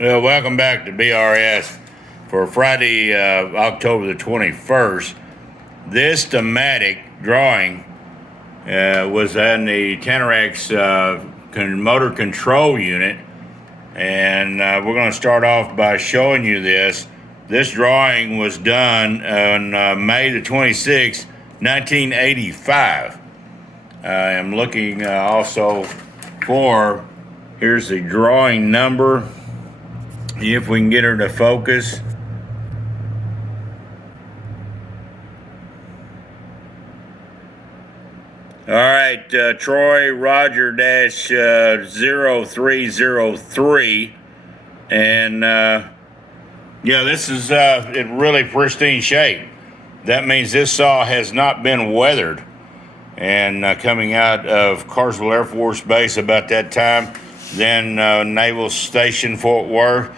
Well, welcome back to BRS for Friday, October the 21st. This thematic drawing was in the Tanniwietz motor control unit, and we're going to start off by showing you this. This drawing was done on May the 26th, 1985. I'm looking also for, here's the drawing number, if we can get her to focus. All right, Troy Roger dash 0303, and yeah, this is in really pristine shape. That means this saw has not been weathered. And coming out of Carswell Air Force Base about that time, then Naval Station Fort Worth.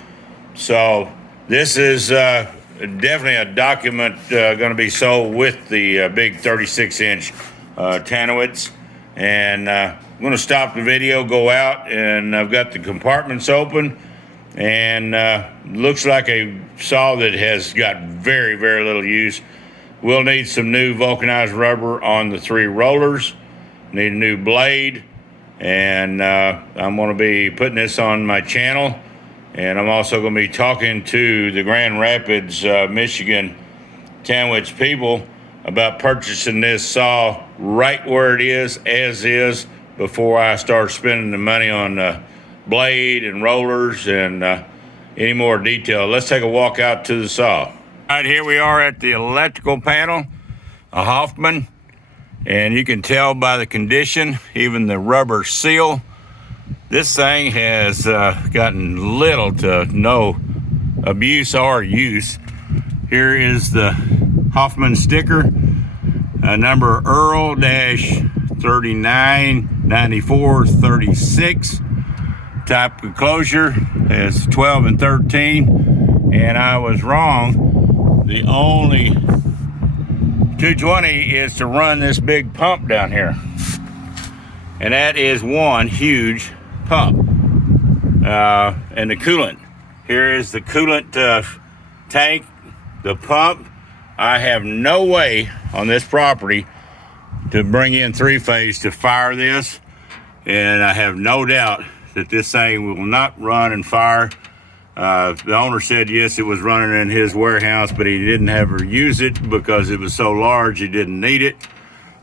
So this is definitely a document going to be sold with the big 36-inch Tannewitz. And I'm going to stop the video, go out, and I've got the compartments open, and looks like a saw that has got very, very little use. We'll need some new vulcanized rubber on the 3 rollers, need a new blade, and I'm going to be putting this on my channel. And I'm also going to be talking to the Grand Rapids, Michigan Tannewitz people about purchasing this saw right where it is, as is, before I start spending the money on blade and rollers and any more detail. Let's take a walk out to the saw. All right, here we are at the electrical panel, a Hoffman, and you can tell by the condition, even the rubber seal, this thing has gotten little to no abuse or use. Here is the Hoffman sticker, number Earl-399436. Type of closure is 12 and 13, and I was wrong. The only 220 is to run this big pump down here, and that is one huge pump. And the coolant, here is the coolant tank, the pump. I have no way on this property to bring in 3-phase to fire this, and I have no doubt that this thing will not run and fire. The owner said yes, it was running in his warehouse, but he didn't ever use it because it was so large he didn't need it.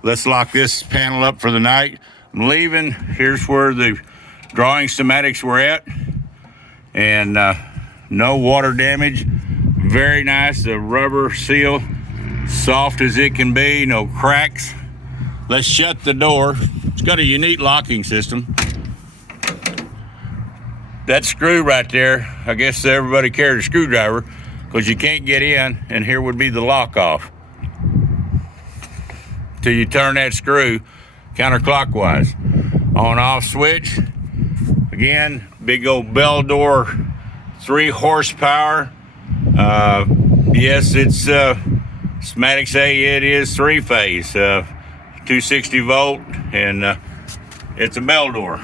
Let's lock this panel up for the night. I'm leaving. Here's where the drawing schematics were at, and no water damage. Very nice. The rubber seal, soft as it can be, no cracks. Let's shut the door. It's got a unique locking system. That screw right there, I guess everybody carried a screwdriver because you can't get in, and here would be the lock off. Till you turn that screw counterclockwise. On off switch. Again, big old Baldor, 3 horsepower. Yes, it's schematics say it is 3-phase, 260 volt, and it's a Baldor.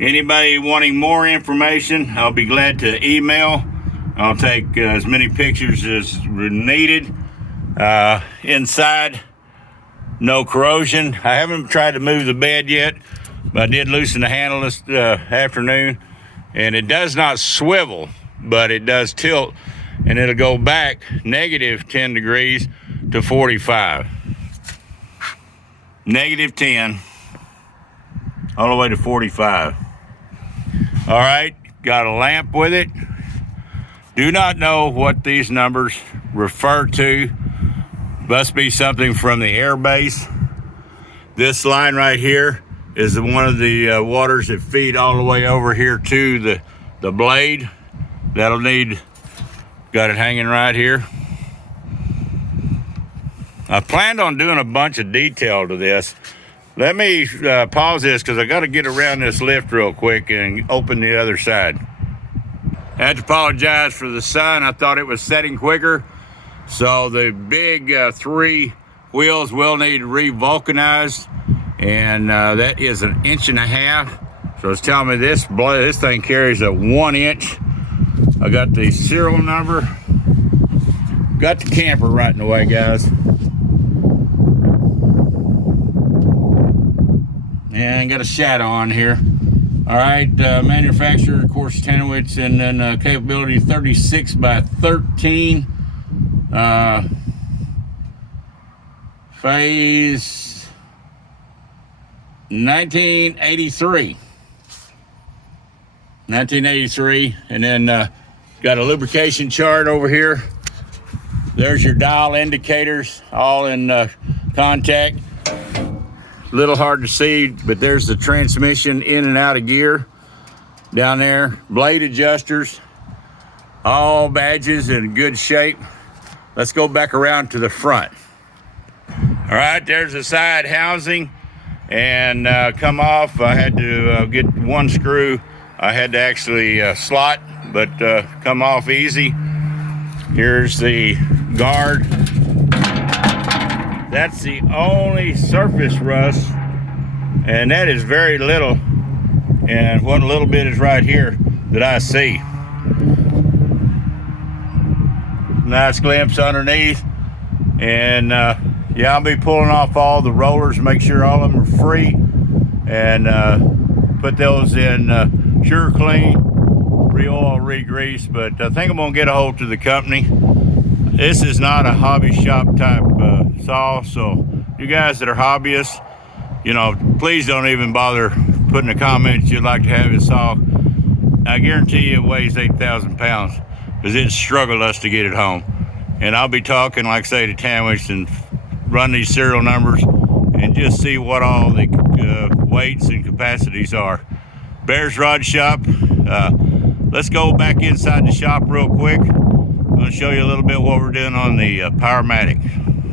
Anybody wanting more information, I'll be glad to email. I'll take as many pictures as needed. Inside, no corrosion. I haven't tried to move the bed yet, but I did loosen the handle this afternoon, and it does not swivel, but it does tilt, and it'll go back negative 10 degrees to 45. Negative 10 all the way to 45. All right, got a lamp with it. Do not know what these numbers refer to. Must be something from the air base. This line right here is one of the waters that feed all the way over here to the blade. That'll need, got it hanging right here. I planned on doing a bunch of detail to this. Let me pause this because I got to get around this lift real quick and open the other side. I had to apologize for the sun. I thought it was setting quicker. So the big 3 wheels will need re-vulcanized, and that is 1.5 inches So it's telling me this thing carries a 1 inch. I got the serial number. Got the camper right in the way, guys. And got a shadow on here. All right, manufacturer, of course, Tannewitz, and then capability 36 by 13. Phase 1983. 1983, and then got a lubrication chart over here. There's your dial indicators, all in contact. Little hard to see, but there's the transmission in and out of gear down there. Blade adjusters, all badges in good shape. Let's go back around to the front. All right, there's the side housing, and come off. I had to get one screw. I had to actually slot, but come off easy. Here's the guard. That's the only surface rust, and that is very little. And what little bit is right here that I see. Nice glimpse underneath. And yeah, I'll be pulling off all the rollers, make sure all of them are free, and put those in Sure Clean, re-oil, re-grease. But I think I'm gonna get a hold to the company. This is not a hobby shop type saw, so you guys that are hobbyists, you know, please don't even bother putting a comment you'd like to have this saw. I guarantee you it weighs 8,000 pounds, because it struggled us to get it home. And I'll be talking, like I say, to Tannewitz and run these serial numbers and just see what all the weights and capacities are. Bears Rod Shop. Let's go back inside the shop real quick. I'm going to show you a little bit what we're doing on the Powermatic.